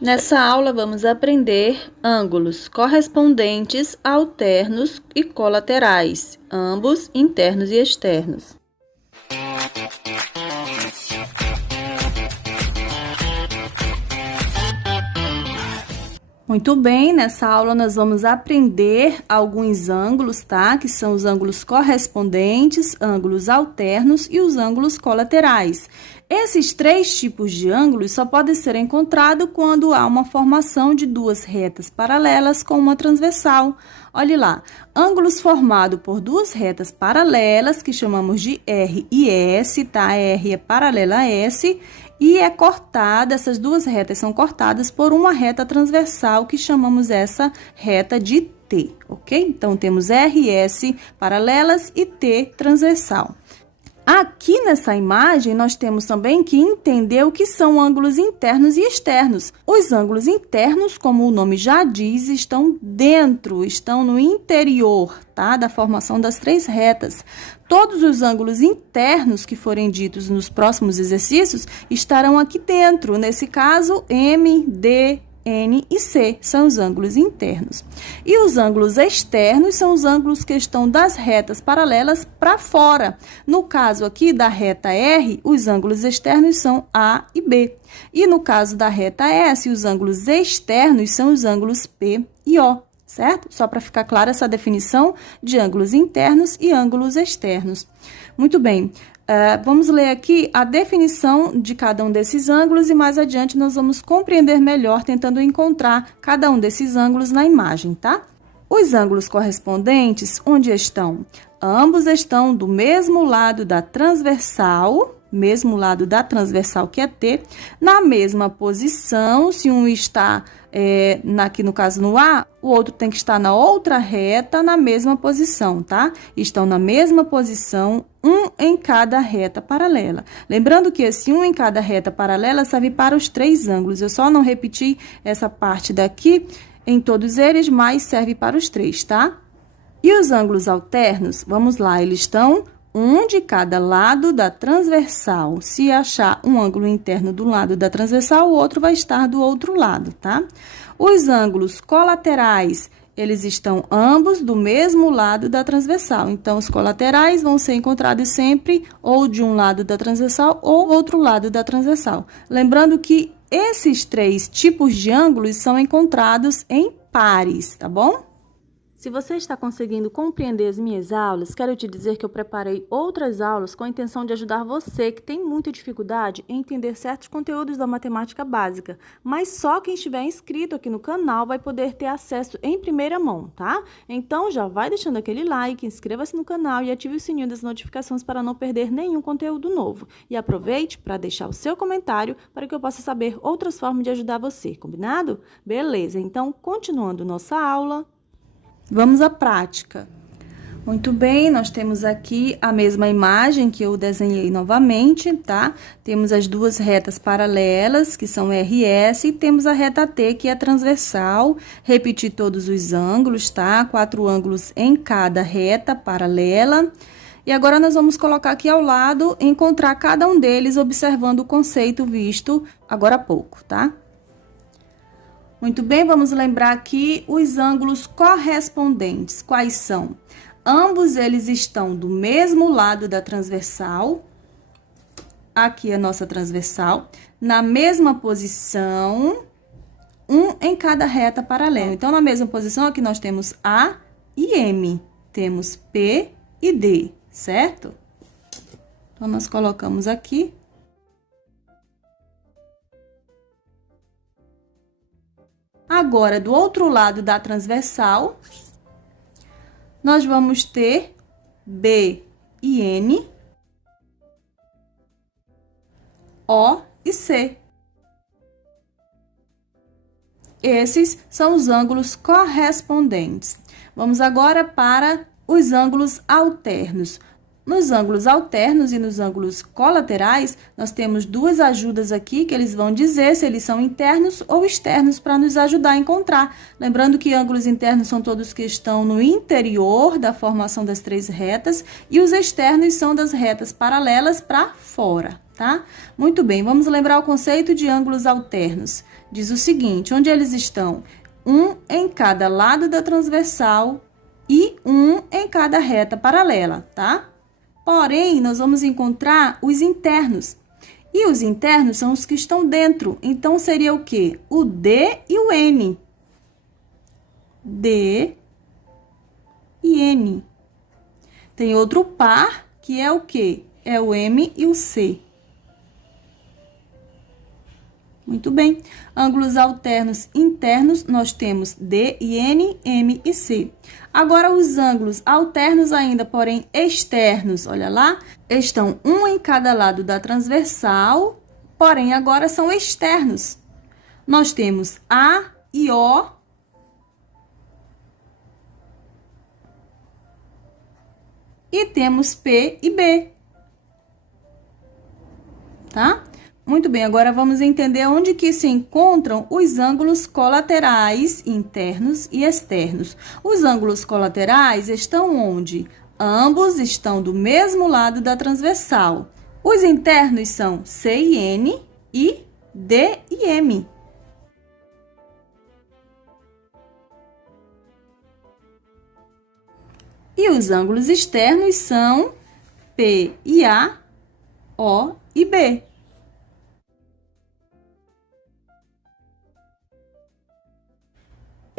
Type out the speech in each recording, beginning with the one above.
Nessa aula, vamos aprender ângulos correspondentes, alternos e colaterais, ambos internos e externos. Muito bem, nessa aula nós vamos aprender alguns ângulos, tá? Que são os ângulos correspondentes, ângulos alternos e os ângulos colaterais. Esses três tipos de ângulos só podem ser encontrados quando há uma formação de duas retas paralelas com uma transversal. Olhe lá, ângulos formados por duas retas paralelas, que chamamos de R e S, tá? R é paralela a S, e é cortada, essas duas retas são cortadas por uma reta transversal, que chamamos essa reta de T, ok? Então, temos R e S paralelas e T transversal. Aqui nessa imagem, nós temos também que entender o que são ângulos internos e externos. Os ângulos internos, como o nome já diz, estão dentro, estão no interior, tá? Da formação das três retas. Todos os ângulos internos que forem ditos nos próximos exercícios estarão aqui dentro. Nesse caso, M, D, N e C são os ângulos internos. E os ângulos externos são os ângulos que estão das retas paralelas para fora. No caso aqui da reta R, os ângulos externos são A e B. E no caso da reta S, os ângulos externos são os ângulos P e O, certo? Só para ficar clara essa definição de ângulos internos e ângulos externos. Muito bem. Vamos ler aqui a definição de cada um desses ângulos e mais adiante nós vamos compreender melhor tentando encontrar cada um desses ângulos na imagem, tá? Os ângulos correspondentes, onde estão? Ambos estão do mesmo lado da transversal, que é T, na mesma posição. Se um está aqui no caso no A, o outro tem que estar na outra reta, na mesma posição, tá? Estão na mesma posição, um em cada reta paralela. Lembrando que esse um em cada reta paralela serve para os três ângulos. Eu só não repeti essa parte daqui em todos eles, mas serve para os três, tá? E os ângulos alternos, vamos lá, eles estão um de cada lado da transversal. Se achar um ângulo interno do lado da transversal, o outro vai estar do outro lado, tá? Os ângulos colaterais, eles estão ambos do mesmo lado da transversal. Então, os colaterais vão ser encontrados sempre ou de um lado da transversal ou outro lado da transversal. Lembrando que esses três tipos de ângulos são encontrados em pares, tá bom? Se você está conseguindo compreender as minhas aulas, quero te dizer que eu preparei outras aulas com a intenção de ajudar você que tem muita dificuldade em entender certos conteúdos da matemática básica, mas só quem estiver inscrito aqui no canal vai poder ter acesso em primeira mão, tá? Então já vai deixando aquele like, inscreva-se no canal e ative o sininho das notificações para não perder nenhum conteúdo novo. E aproveite para deixar o seu comentário para que eu possa saber outras formas de ajudar você, combinado? Beleza, então continuando nossa aula. Vamos à prática. Muito bem, nós temos aqui a mesma imagem que eu desenhei novamente, tá? Temos as duas retas paralelas, que são R e S, e temos a reta T, que é transversal. Repetir todos os ângulos, tá? 4 ângulos em cada reta paralela. E agora nós vamos colocar aqui ao lado, encontrar cada um deles, observando o conceito visto agora há pouco, tá? Muito bem, vamos lembrar aqui os ângulos correspondentes. Quais são? Ambos eles estão do mesmo lado da transversal. Aqui é a nossa transversal. Na mesma posição, um em cada reta paralela. Então, na mesma posição, aqui nós temos A e M. Temos P e D, certo? Então, nós colocamos aqui. Agora, do outro lado da transversal, nós vamos ter B e N, O e C. Esses são os ângulos correspondentes. Vamos agora para os ângulos alternos. Nos ângulos alternos e nos ângulos colaterais, nós temos duas ajudas aqui que eles vão dizer se eles são internos ou externos para nos ajudar a encontrar. Lembrando que ângulos internos são todos que estão no interior da formação das três retas e os externos são das retas paralelas para fora, tá? Muito bem, vamos lembrar o conceito de ângulos alternos. Diz o seguinte, onde eles estão? Um em cada lado da transversal e um em cada reta paralela, tá? Porém, nós vamos encontrar os internos. E os internos são os que estão dentro. Então, seria o quê? O D e o N. D e N. Tem outro par, que é o quê? É o M e o C. Muito bem. Ângulos alternos internos, nós temos D e N, M e C. Agora, os ângulos alternos ainda, porém externos, olha lá, estão um em cada lado da transversal, porém agora são externos. Nós temos A e O. E temos P e B. Tá? Muito bem, agora vamos entender onde que se encontram os ângulos colaterais internos e externos. Os ângulos colaterais estão onde? Ambos estão do mesmo lado da transversal. Os internos são C e N e D e M. E os ângulos externos são P e A, O e B.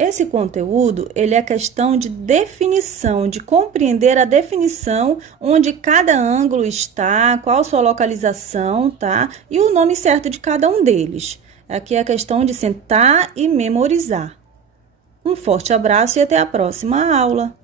Esse conteúdo, ele é questão de definição, de compreender a definição onde cada ângulo está, qual sua localização, tá? E o nome certo de cada um deles. Aqui é a questão de sentar e memorizar. Um forte abraço e até a próxima aula.